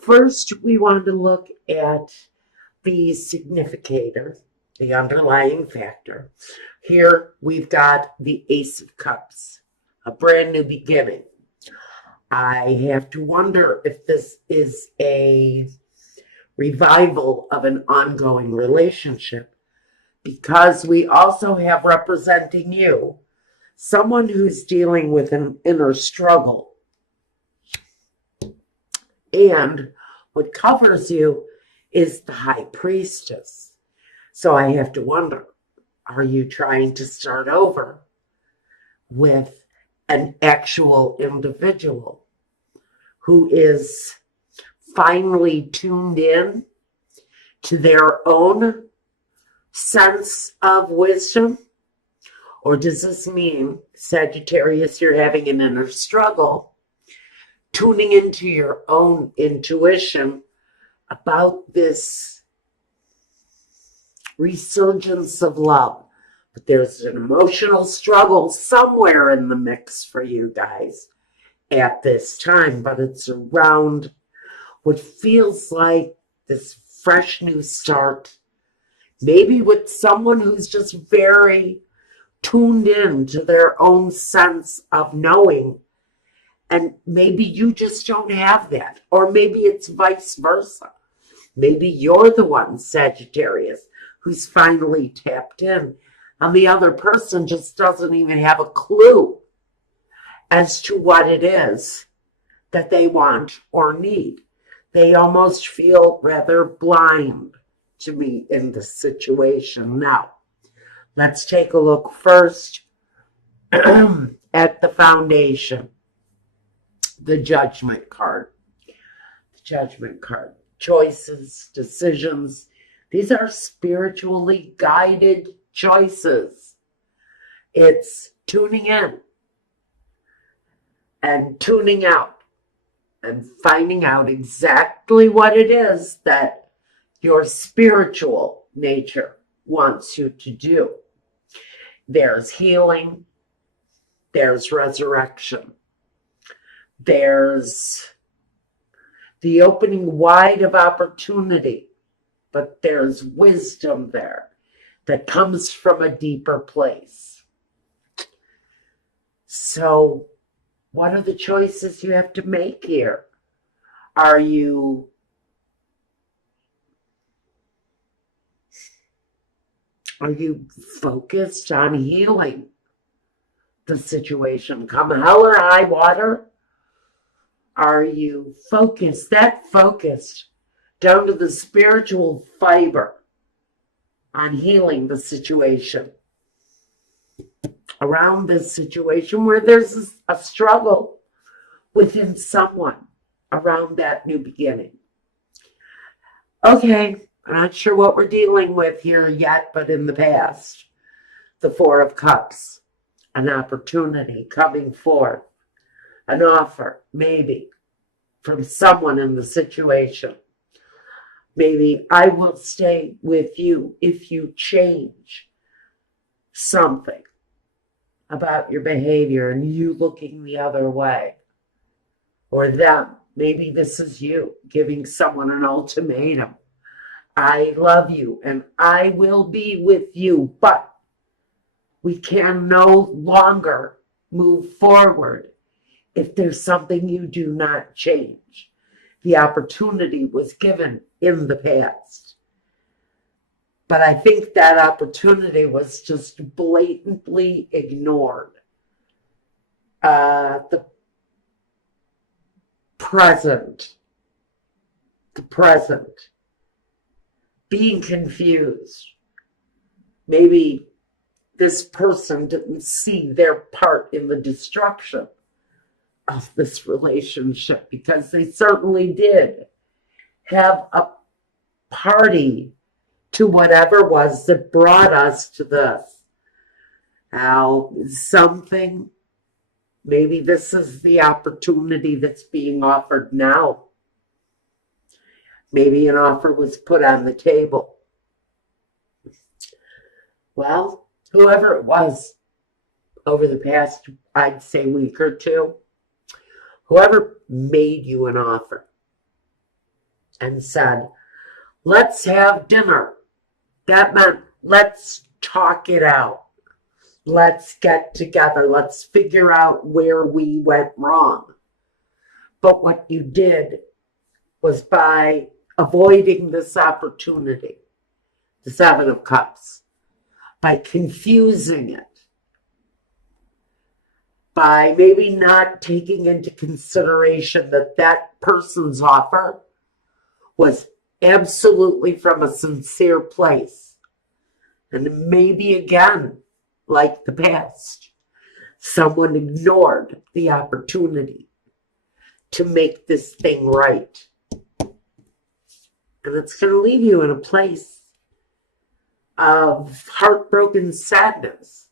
First, we want to look at the significator, the underlying factor. Here we've got the Ace of Cups, a brand new beginning. I have to wonder if this is a revival of an ongoing relationship, because we also have representing you someone who's dealing with an inner struggle. And what covers you is the High Priestess. So I have to wonder, are you trying to start over with an actual individual who is finally tuned in to their own sense of wisdom? Or does this mean, Sagittarius, you're having an inner struggle, tuning into your own intuition about this resurgence of love? But there's an emotional struggle somewhere in the mix for you guys at this time, but it's around what feels like this fresh new start, maybe with someone who's just very tuned in to their own sense of knowing. And maybe you just don't have that. Or maybe it's vice versa. Maybe you're the one, Sagittarius, who's finally tapped in, and the other person just doesn't even have a clue as to what it is that they want or need. They almost feel rather blind to me in this situation. Now, let's take a look first at the foundation, the Judgment card. The Judgment card. Choices, decisions. These are spiritually guided choices. It's tuning in and tuning out and finding out exactly what it is that your spiritual nature wants you to do. There's healing, there's resurrection, there's the opening wide of opportunity, but there's wisdom there that comes from a deeper place. So, what are the choices you have to make here? Are you focused on healing the situation, come hell or high water? Are you focused down to the spiritual fiber on healing the situation around this situation where there's a struggle within someone around that new beginning? Okay, I'm not sure what we're dealing with here yet, but in the past, the Four of Cups, an opportunity coming forth, an offer, maybe, from someone in the situation. Maybe I will stay with you if you change something about your behavior and you looking the other way. Or them. Maybe this is you giving someone an ultimatum. I love you and I will be with you, but we can no longer move forward if there's something you do not change. The opportunity was given in the past, but I think that opportunity was just blatantly ignored. The present, being confused. Maybe this person didn't see their part in the destruction of this relationship, because they certainly did have a party to whatever was that brought us to this. Now, maybe this is the opportunity that's being offered now. Maybe an offer was put on the table. Well, whoever it was over the past, I'd say, week or two, whoever made you an offer, and said, let's have dinner. That meant let's talk it out. Let's get together. Let's figure out where we went wrong. But what you did was, by avoiding this opportunity, the Seven of Cups, by confusing it, by maybe not taking into consideration that that person's offer was absolutely from a sincere place. And maybe again, like the past, someone ignored the opportunity to make this thing right. And it's going to leave you in a place of heartbroken sadness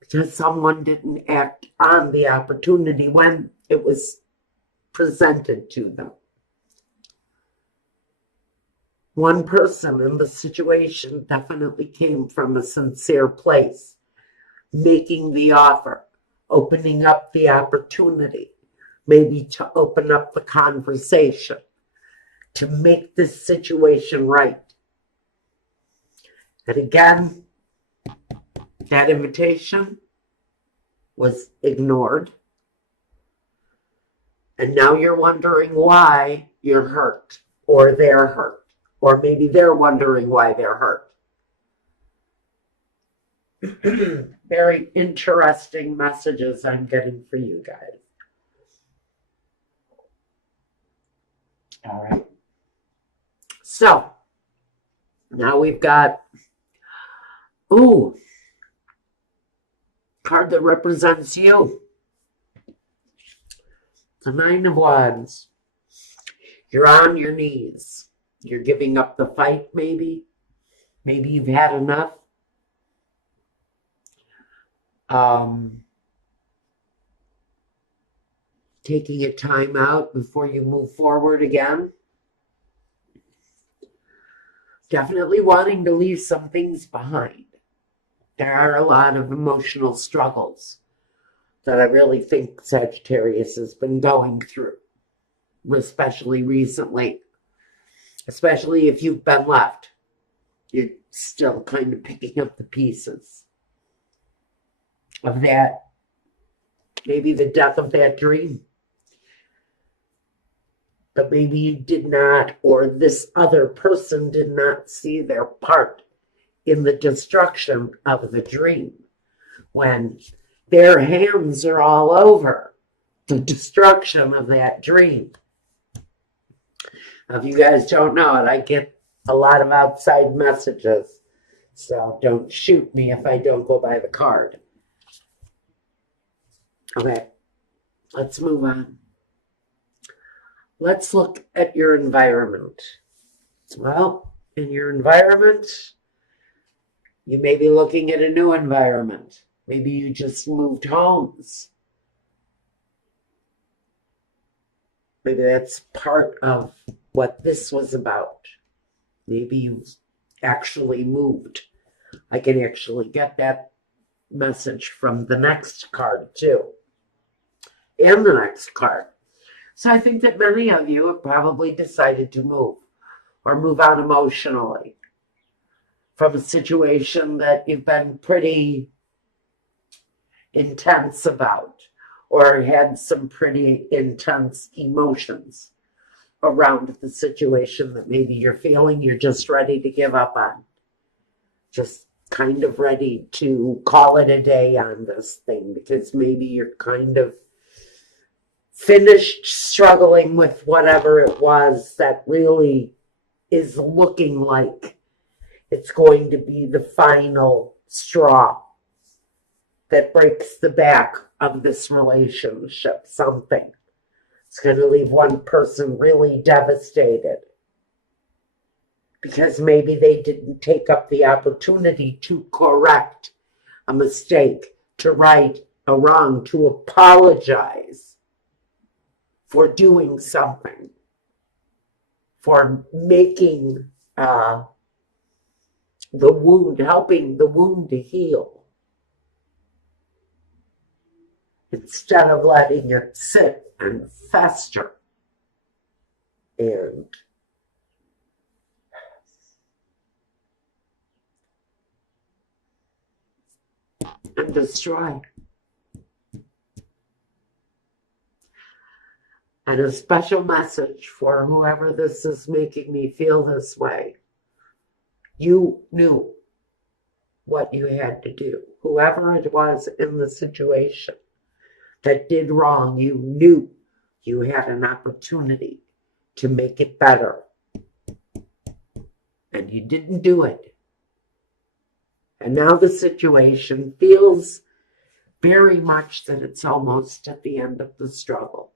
because someone didn't act on the opportunity when it was presented to them. One person in the situation definitely came from a sincere place, making the offer, opening up the opportunity, maybe to open up the conversation, to make this situation right. And again, that invitation was ignored. And now you're wondering why you're hurt, or they're hurt, or maybe they're wondering why they're hurt. Very interesting messages I'm getting for you guys. All right. So now we've got, card that represents you. The Nine of Wands. You're on your knees. You're giving up the fight, maybe. Maybe you've had enough. Taking a time out before you move forward again. Definitely wanting to leave some things behind. There are a lot of emotional struggles that I really think Sagittarius has been going through, especially recently. Especially if you've been left. You're still kind of picking up the pieces of that. Maybe the death of that dream. But maybe you did not, or this other person did not see their part in the destruction of the dream, when their hands are all over the destruction of that dream. Now, if you guys don't know it, I get a lot of outside messages, so don't shoot me if I don't go by the card. Okay, let's move on. Let's look at your environment. Well, in your environment, you may be looking at a new environment. Maybe you just moved homes. Maybe that's part of what this was about. Maybe you actually moved. I can actually get that message from the next card too. And the next card. So I think that many of you have probably decided to move, or move out emotionally from a situation that you've been pretty intense about, or had some pretty intense emotions around the situation that maybe you're feeling you're just ready to give up on. Just kind of ready to call it a day on this thing, because maybe you're kind of finished struggling with whatever it was that really is looking like it's going to be the final straw that breaks the back of this relationship. Something. It's going to leave one person really devastated because maybe they didn't take up the opportunity to correct a mistake, to right a wrong, to apologize for doing something, for making the wound, helping the wound to heal, instead of letting it sit and fester. and destroy. And a special message for whoever this is making me feel this way. You knew what you had to do. Whoever it was in the situation that did wrong, you knew you had an opportunity to make it better. And you didn't do it. And now the situation feels very much that it's almost at the end of the struggle.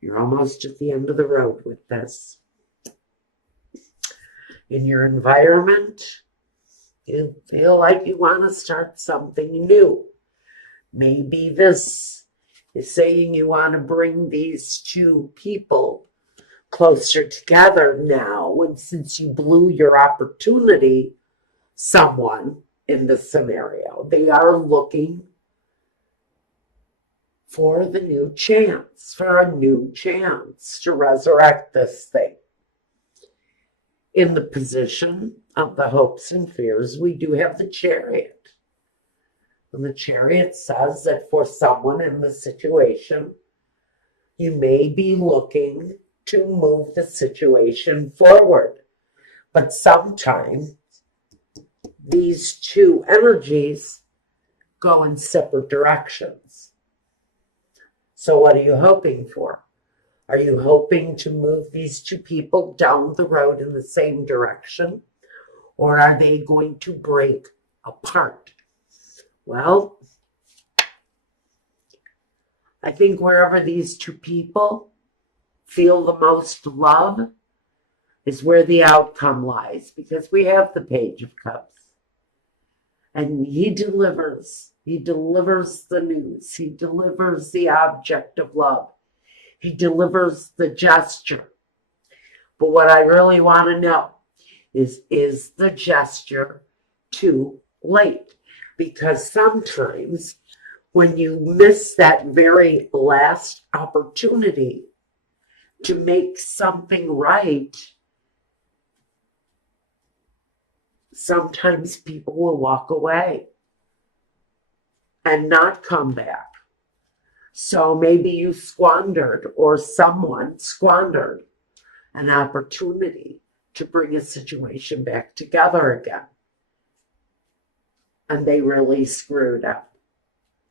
You're almost at the end of the road with this. In your environment, you feel like you want to start something new. Maybe this is saying you want to bring these two people closer together now, and since you blew your opportunity, someone in the scenario, they are looking for the new chance, for a new chance to resurrect this thing. In the position of the hopes and fears, we do have the Chariot. And the Chariot says that for someone in the situation, you may be looking to move the situation forward. But sometimes these two energies go in separate directions. So what are you hoping for? Are you hoping to move these two people down the road in the same direction? Or are they going to break apart? Well, I think wherever these two people feel the most love is where the outcome lies, because we have the Page of Cups. And he delivers the news. He delivers the object of love. He delivers the gesture. But what I really want to know is the gesture too late? Because sometimes when you miss that very last opportunity to make something right, sometimes people will walk away and not come back. So maybe you squandered, or someone squandered, an opportunity to bring a situation back together again. And they really screwed up.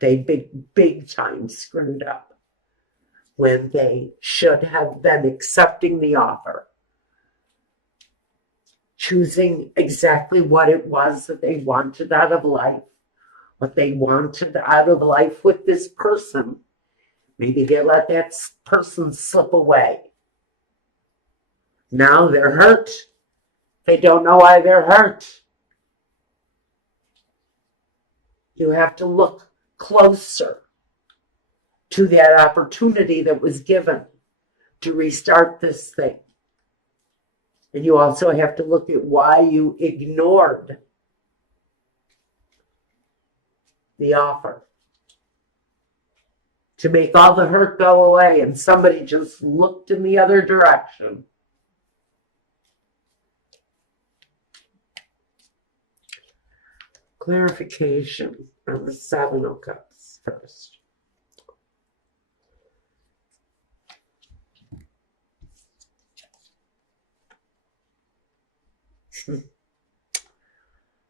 They big time screwed up when they should have been accepting the offer, choosing exactly what it was that they wanted out of life, what they wanted out of life with this person. Maybe they let that person slip away. Now they're hurt. They don't know why they're hurt. You have to look closer to that opportunity that was given to restart this thing. And you also have to look at why you ignored the offer. To make all the hurt go away, and somebody just looked in the other direction. Clarification on the Seven of Cups first.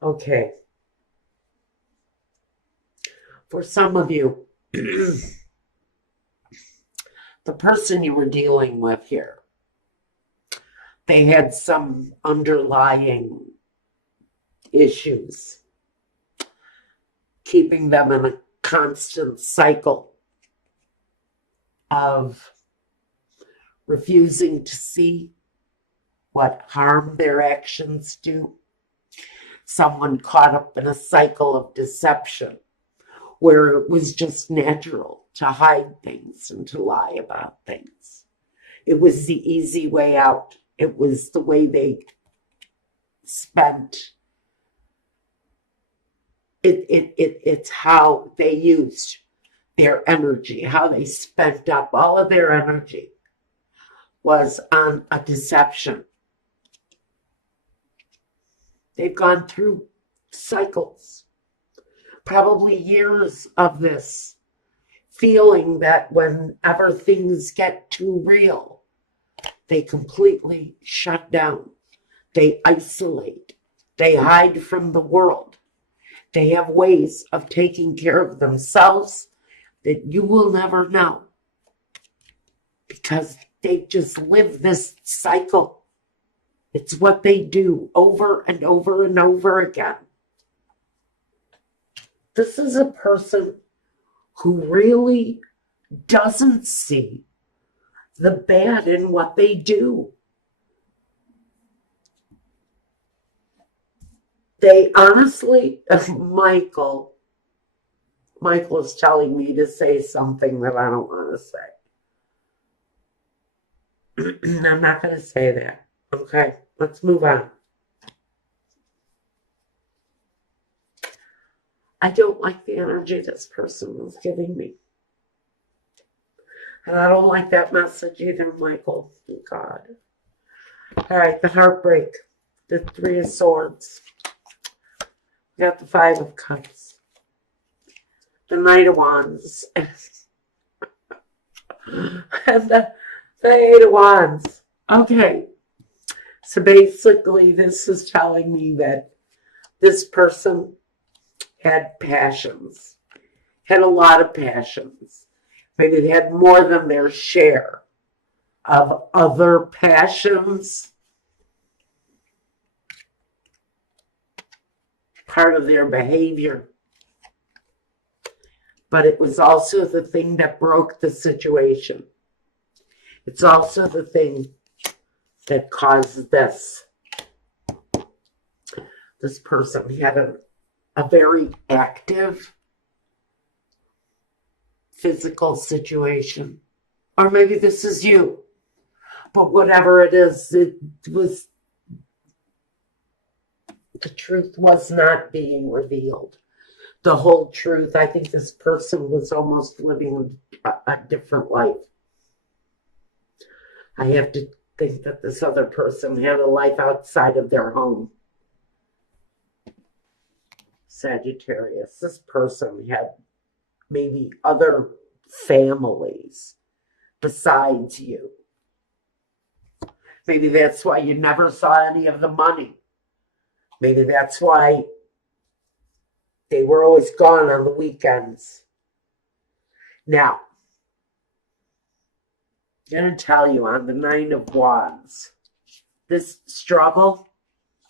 Okay. For some of you, the person you were dealing with here, they had some underlying issues, keeping them in a constant cycle of refusing to see what harm their actions do. Someone caught up in a cycle of deception where it was just natural to hide things and to lie about things. It was the easy way out. It was the way they spent. It's how they used their energy, how they spent up all of their energy. was on a deception. They've gone through cycles, probably years of this, feeling that whenever things get too real, they completely shut down. They isolate. They hide from the world. They have ways of taking care of themselves that you will never know, because they just live this cycle. It's what they do over and over and over again. This is a person who really doesn't see the bad in what they do. They honestly, Michael is telling me to say something that I don't want to say. I'm not going to say that. Okay, let's move on. I don't like the energy this person was giving me. And I don't like that message either, Michael. Oh, God. All right, the heartbreak. The Three of Swords. We got the Five of Cups. The Knight of Wands. And the Eight of Wands. Okay. So basically, this is telling me that this person had passions. Had a lot of passions. Maybe they had more than their share of other passions. Part of their behavior. But it was also the thing that broke the situation. It's also the thing that caused this. This person had a very active physical situation. Or maybe this is you. But whatever it is, it was, the truth was not being revealed. The whole truth. I think this person was almost living a different life. I have to think that this other person had a life outside of their home. Sagittarius. This person had maybe other families besides you. Maybe that's why you never saw any of the money. Maybe that's why they were always gone on the weekends. Now, I'm going to tell you on the Nine of Wands, this struggle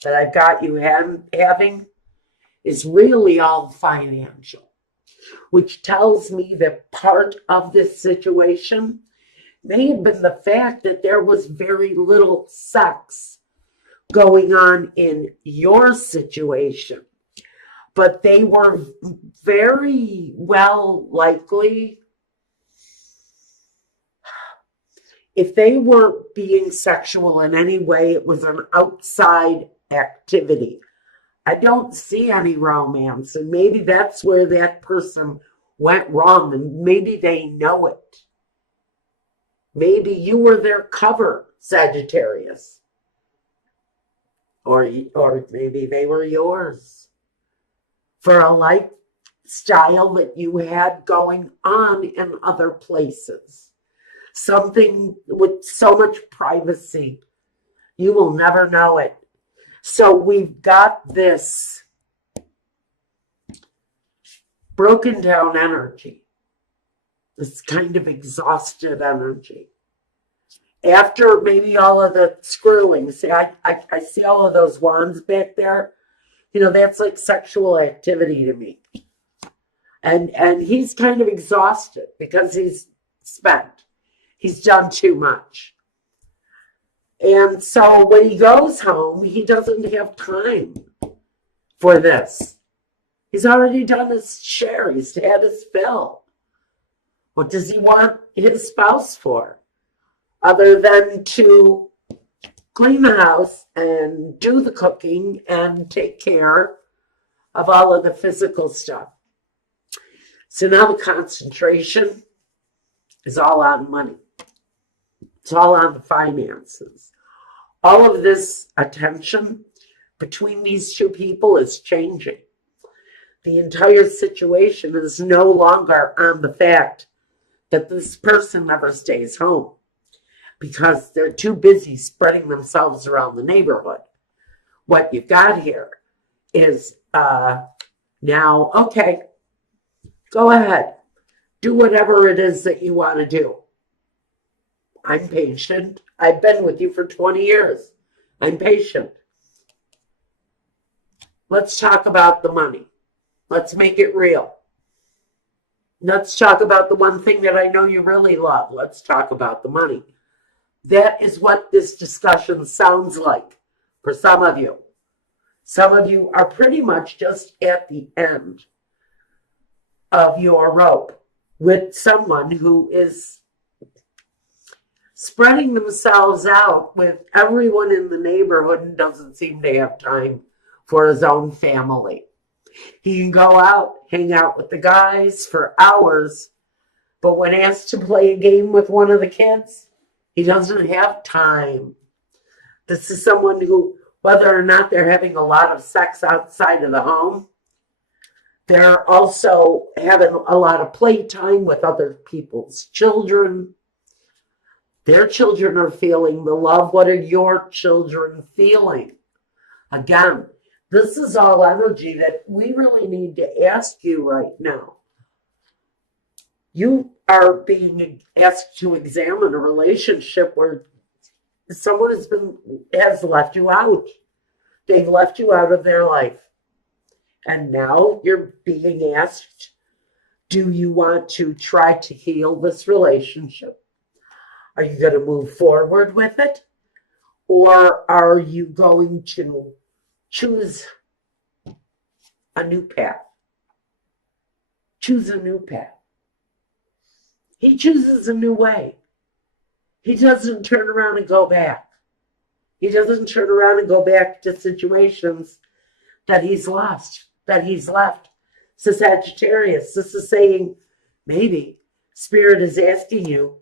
that I've got you having is really all financial, which tells me that part of this situation may have been the fact that there was very little sex going on in your situation. But they were very well likely, if they weren't being sexual in any way, it was an outside activity. I don't see any romance, and maybe that's where that person went wrong, and maybe they know it. Maybe you were their cover, Sagittarius. Or maybe they were yours. For a lifestyle that you had going on in other places. Something with so much privacy. You will never know it. So we've got this broken down energy. This kind of exhausted energy. After maybe all of the screwing. See, I see all of those wands back there. You know, that's like sexual activity to me. And he's kind of exhausted because he's spent. He's done too much. And so when he goes home, he doesn't have time for this. He's already done his share. He's had his fill. What does he want his spouse for? Other than to clean the house and do the cooking and take care of all of the physical stuff. So now the concentration is all on money. It's all on the finances. All of this attention between these two people is changing. The entire situation is no longer on the fact that this person never stays home because they're too busy spreading themselves around the neighborhood. What you've got here is now, okay, go ahead. Do whatever it is that you want to do. I'm patient. I've been with you for 20 years. I'm patient. Let's talk about the money. Let's make it real. Let's talk about the one thing that I know you really love. Let's talk about the money. That is what this discussion sounds like for some of you. Some of you are pretty much just at the end of your rope with someone who is spreading themselves out with everyone in the neighborhood and doesn't seem to have time for his own family. He can go out, hang out with the guys for hours, but when asked to play a game with one of the kids, he doesn't have time. This is someone who, whether or not they're having a lot of sex outside of the home, they're also having a lot of playtime with other people's children. Their children are feeling the love. What are your children feeling? Again, this is all energy that we really need to ask you right now. You are being asked to examine a relationship where someone has left you out. They've left you out of their life. And now you're being asked, do you want to try to heal this relationship? Are you going to move forward with it? Or are you going to choose a new path? Choose a new path. He chooses a new way. He doesn't turn around and go back. He doesn't turn around and go back to situations that he's lost, that he's left. So Sagittarius, this is saying maybe Spirit is asking you